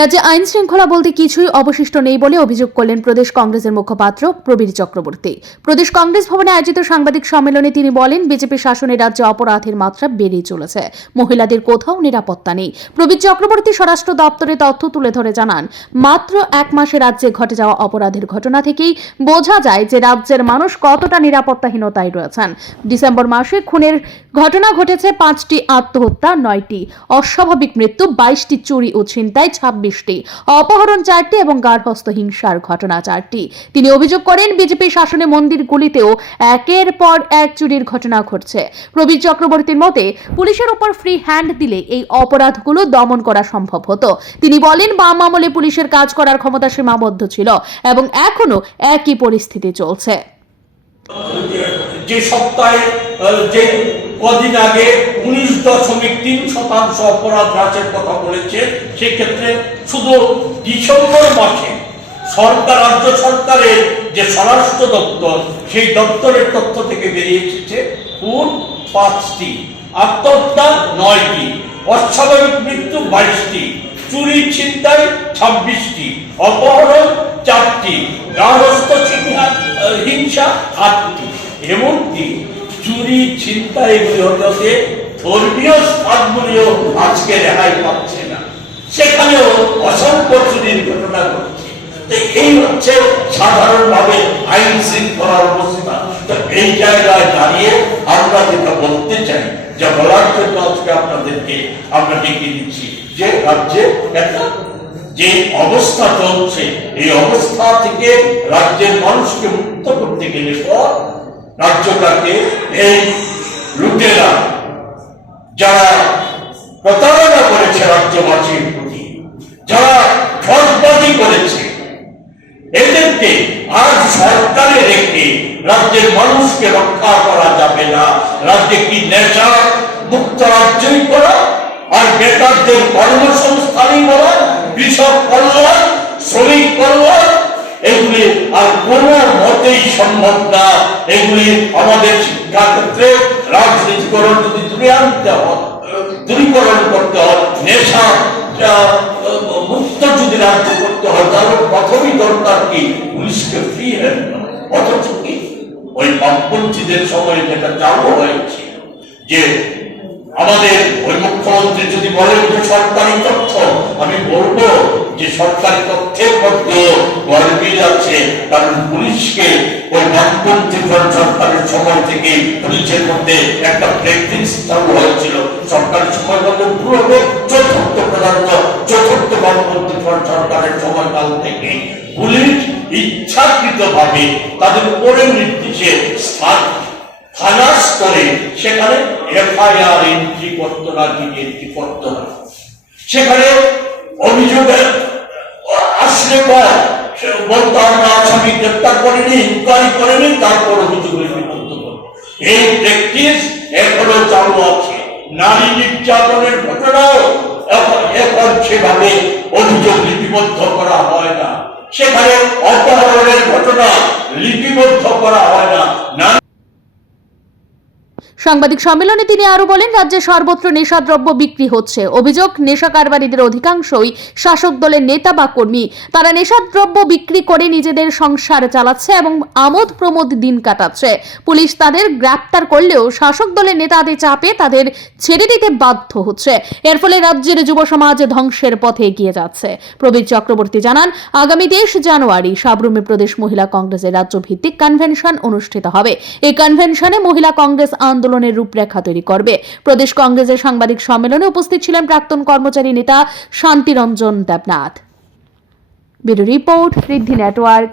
রাজ্যে আইন শৃঙ্খলা বলতে কিছুই অবশিষ্ট নেই বলে অভিযোগ করলেন প্রদেশ কংগ্রেসের মুখপাত্র প্রবীর চক্রবর্তী। প্রদেশ কংগ্রেস ভবনে আয়োজিত সাংবাদিক সম্মেলনে তিনি বলেন, বিজেপি শাসনে রাজ্যে অপরাধের মাত্রা বেড়েই চলেছে, মহিলাদের কোথাও নিরাপত্তা নেই। প্রবীর চক্রবর্তী স্বরাষ্ট্র দপ্তরের তথ্য তুলে ধরে জানান, মাত্র এক মাসে রাজ্যে ঘটে যাওয়া অপরাধের ঘটনা থেকেই বোঝা যায় যে রাজ্যের মানুষ কতটা নিরাপত্তাহীনতায় রয়েছেন। ডিসেম্বর মাসে খুনের ঘটনা ঘটেছে 5টি, আত্মহত্যা 9টি, অস্বাভাবিক মৃত্যু 22টি, চুরি ও ছিনতাই 26টি, অপহরণ 4টি এবং গার্হস্থ্য হিংসার ঘটনা 4টি। তিনি অভিযোগ করেন, বিজেপি শাসনে মন্দিরগুলিতেও একের পর এক চুরির ঘটনা ঘটছে। প্রবীর চক্রবর্তীর মতে, পুলিশের উপর ফ্রি হ্যান্ড দিলে এই অপরাধগুলো দমন করা সম্ভব হতো। তিনি বলেন, বাম আমলে পুলিশের কাজ করার ক্ষমতা সীমাবদ্ধ ছিল এবং এখনো একই পরিস্থিতি চলছে। যে সপ্তাহে যে কদিন আগে 19.3% অপরাধ হ্রাসের কথা বলেছে, সেক্ষেত্রে শুধু ডিসেম্বর মাসে সরকার, রাজ্য সরকারের যে স্বরাষ্ট্র দপ্তর, সেই দপ্তরের তথ্য থেকে বেরিয়ে এসেছে খুন 5টি, আত্মহত্যা 9টি, অস্বাভাবিক মৃত্যু 22টি, চুরি ছিনতাই 26টি, অপহরণ 4টি, গার্হস্থ্য হিংসা 8টি। এমনকি চুরি ছিনতাই এগুলি হতে ধর্মীয় স্থানগুলিও আজকে রেহাই পাচ্ছে না, সেখানেও অসংখ্য চুরির ঘটনা ঘটছে। এই হচ্ছে সাধারণভাবে আইন শৃঙ্খলার অবস্থা। তো এই জায়গায় দাঁড়িয়ে আমরা যেটা বলতে চাই, যা বলার জন্য আজকে আপনাদেরকে আমরা ডেকে দিচ্ছি, যে রাজ্যে একটা যে অবস্থা চলছে, এই অবস্থা থেকে রাজ্যের মানুষকে মুক্ত করতে গেলে রাজ্যটাকে এই লুটেরা যারা প্রতারণা করেছে রাজ্যবাসীর প্রতি, যারা ঠকবাজি করেছে, এদেরকে আজ সরকারে রেখে রাজ্যের মানুষকে রক্ষা করা যাবে না। রাজ্যে কি নেশা মুক্ত রাজ্যই করা, আর বেকারদের কর্মসংস্থানই বলা, কৃষক কল্যাণ, শ্রমিক কল্যাণ, এগুলি আর কোন মতেই সম্ভব না। এগুলি আমাদের শিক্ষা ক্ষেত্রে রাজনীতিকরণ যদি দূরীকরণ করতে হয়, নেশা মুক্ত যদি রাজ্য করতে হয়, তাহলে প্রথমেই দরকার কি পুলিশকে ফ্রি হ্যান্ড। অথচ কি ওই বামপন্থীদের সময় যেটা চালু হয়েছে, যে আমাদের ওই মুখ্যমন্ত্রী যদি বলেন যে সরকারি তথ্য, আমি বলবো যে সরকারি তথ্যের মধ্যে গরমিল আছে, কারণ পুলিশকে ওই বামপন্থী সরকারের সময় থেকে পুলিশের মধ্যে একটা প্র্যাকটিস চালু হয়েছিল। সরকারের সময় বলতে পুরো চতুর্থ প্রধানত চতুর্থ বামপন্থী সরকারের সময়কাল থেকে পুলিশ ইচ্ছাকৃতভাবে তাদের উপরের নির্দেশে থানা স্তরে সেখানে এফআইআর এন্ট্রি করতো না, এন্ট্রি করতো না। সেখানে অভিযোগের আসলে পর বলতো আমরা আসামি গ্রেপ্তার করিনি, ইনকোয়ারি করিনি, তারপর অভিযোগের বিরুদ্ধ করবো। এই প্র্যাকটিস এখনো চালু আছে। নারী নির্যাতনের ঘটনাও এখন সেভাবে অভিযোগ লিপিবদ্ধ করা হয় না, সেখানে অপহরণের ঘটনা লিপিবদ্ধ করা হয় না। সাংবাদিক সম্মেলনে তিনি আরো বলেন, রাজ্যে সর্বত্র নেশাদ্রব্য বিক্রি হচ্ছে। অভিযোগ, নেশা কারবারিদের অধিকাংশই শাসক দলের নেতা বা কর্মী। তারা নেশাদ্রব্য বিক্রি করে নিজেদের সংসার চালাচ্ছে এবং আমোদ প্রমোদ দিন কাটাচ্ছে। পুলিশ তাদের গ্রেপ্তার করলেও শাসক দলের নেতাদের চাপে তাদের ছেড়ে দিতে বাধ্য হচ্ছে। এর ফলে রাজ্যের যুব সমাজ ধ্বংসের পথে এগিয়ে যাচ্ছে। প্রবীর চক্রবর্তী জানান, আগামী 23 জানুয়ারি সাবরুমে প্রদেশ মহিলা কংগ্রেসের রাজ্য ভিত্তিক কনভেনশন অনুষ্ঠিত হবে। এই কনভেনশনে মহিলা কংগ্রেস আন্দোলনের রূপরেখা তৈরি করবে। প্রদেশ কংগ্রেসের সাংবাদিক সম্মেলনে উপস্থিত ছিলেন প্রাক্তন কর্মচারী নেতা শান্তিরঞ্জন দেবনাথ। ব্যুরো রিপোর্ট, ঋদ্ধি নেটওয়ার্ক।